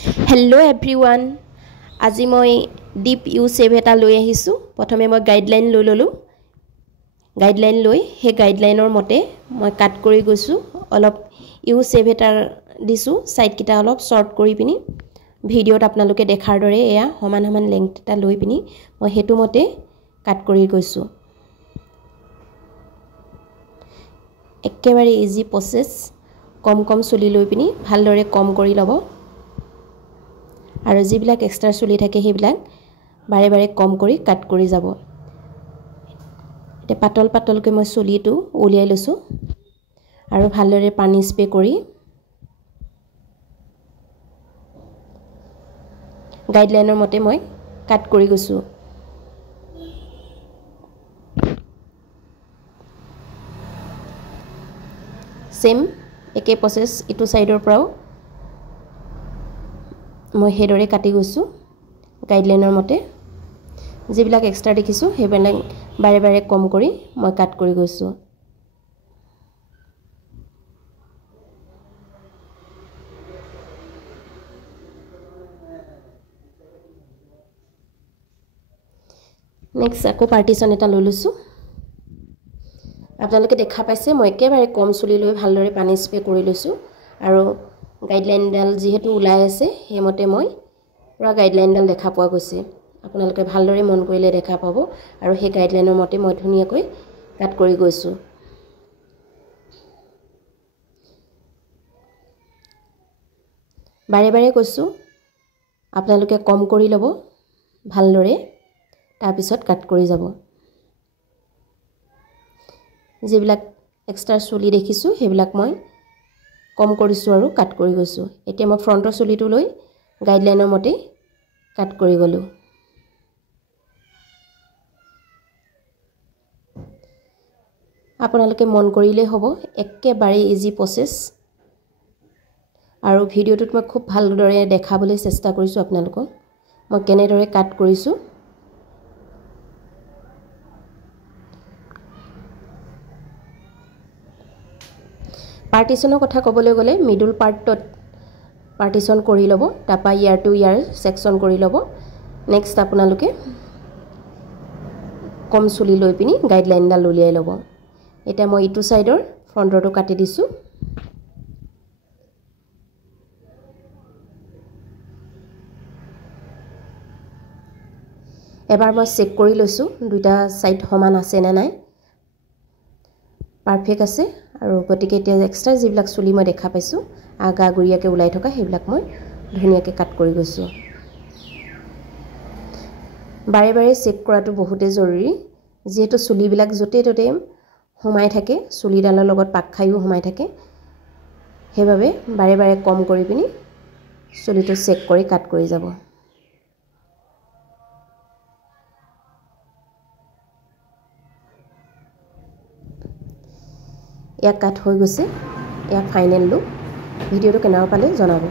hello everyone আজি মই deep U save এটা লৈ আহিছো প্ৰথমে মই গাইডলাইন লৈ ললো গাইডলাইন লৈ হে গাইডলাইনৰ মতে মই কাট কৰি গৈছো অলপ ইউ সেভ এটা দিছো সাইড কিটা অলপ শৰ্ট কৰি পিনি ভিডিওত আপোনালোকে দেখাৰ দৰে এয়া সমান সমান লেংথ এটা লৈ পিনি মই হেতু মতে কাট কৰি গৈছো একেবাৰে ইজি প্ৰসেস কম কম চুলি লৈ পিনি ভালদৰে কম কৰি লব আৰু যিবিলাক এক্সট্ৰা চুলি থাকে হেবিলাক বাৰে বাৰে কম কৰি কাট কৰি যাব এতে পাতল পাতলকৈ মই চুলিটো উলিয়াই লৈছো আৰু ভালদৰে পানী স্প্ৰে কৰি গাইডলাইনৰ মতে মই কাট কৰি গৈছো সেম একে প্ৰসেস ইটো সাইডৰ পৰাও মই হেডৰে কাটি গৈছো গাইডলাইনৰ মতে যিবিলাক এক্সট্ৰা দেখিছো হেবিলাক বাৰে বাৰে কম কৰি মই কাট কৰি গৈছো নেক্সট আকৌ পাৰ্টিশন এটা লৈ লৈছো আপোনালোকে দেখা পাইছে মই একেবাৰে কম চুলি লৈ ভালদৰে পানী স্প্ৰে কৰি লৈছো আৰু গাইডলাইন ডাল যেহেতু উলাই আছে হেমতে মই পুৰা গাইডলাইন ডাল দেখা পোৱা গৈছে আপোনালোকে ভালদৰে মন কৰিলে দেখা পাব আৰু হে গাইডলাইনৰ মতে মই ধুনিয়াকৈ কাট কৰি গৈছো বাৰে বাৰে কৈছো আপোনালোকে কম কৰি লব ভালদৰে তাৰ পিছত কাট কৰি যাব যিবিলাক এক্সট্ৰা চুলি দেখিছো হেবিলাক মই কম কৰিছো আৰু কাট কৰি গৈছো এতিয়া মই ফ্ৰন্টৰ চুলিটো লৈ গাইডলাইনৰ মতে কাট কৰি গলো আপোনালোকে মন কৰিলে হ'ব একেবাৰে ইজি প্ৰসেস আৰু ভিডিওটোত মই খুব ভালদৰে দেখাবলৈ চেষ্টা কৰিছো আপোনালোকক মই কেনেদৰে কাট কৰিছো পাৰ্টিশনৰ কথা ক'বলৈ গলে মিডল পাৰ্টত পাৰ্টিশন কৰি লব তাপা ইয়াৰ টু ইয়াৰ সেকশন কৰি লব নেক্সট আপোনালোকে কম চুলি লৈ পিনি গাইডলাইন ডাল উলিয়াই লব এটা মই ইটো সাইডৰ ফ্ৰন্টৰটো কাটি দিছো এবাৰ মই চেক কৰি লৈছো দুটা সাইড সমান আছে না নাই পাৰফেক্ট আছে আৰু গটিকে তে এক্সট্ৰা যিবিলাক চুলি মই দেখা পাইছো আগা গুৰিয়াকে উলাই থকা হেবিলাক মই ধুনিয়াকে কাট কৰি গৈছো বাৰে বাৰে চেক কৰাটো বহুতে জৰুৰী যেহেতু চুলিবিলাক জতে ততে হোমাই থাকে চুলিডালৰ লগত পাক খাইও হোমাই থাকে হেবাবে বাৰে বাৰে কম কৰি পিনি চুলিটো চেক কৰি কাট কৰি যাব या কাট হৈ গৈছে या ফাইনাল লুক ভিডিওটো কেনেকুৱা পালে জনাব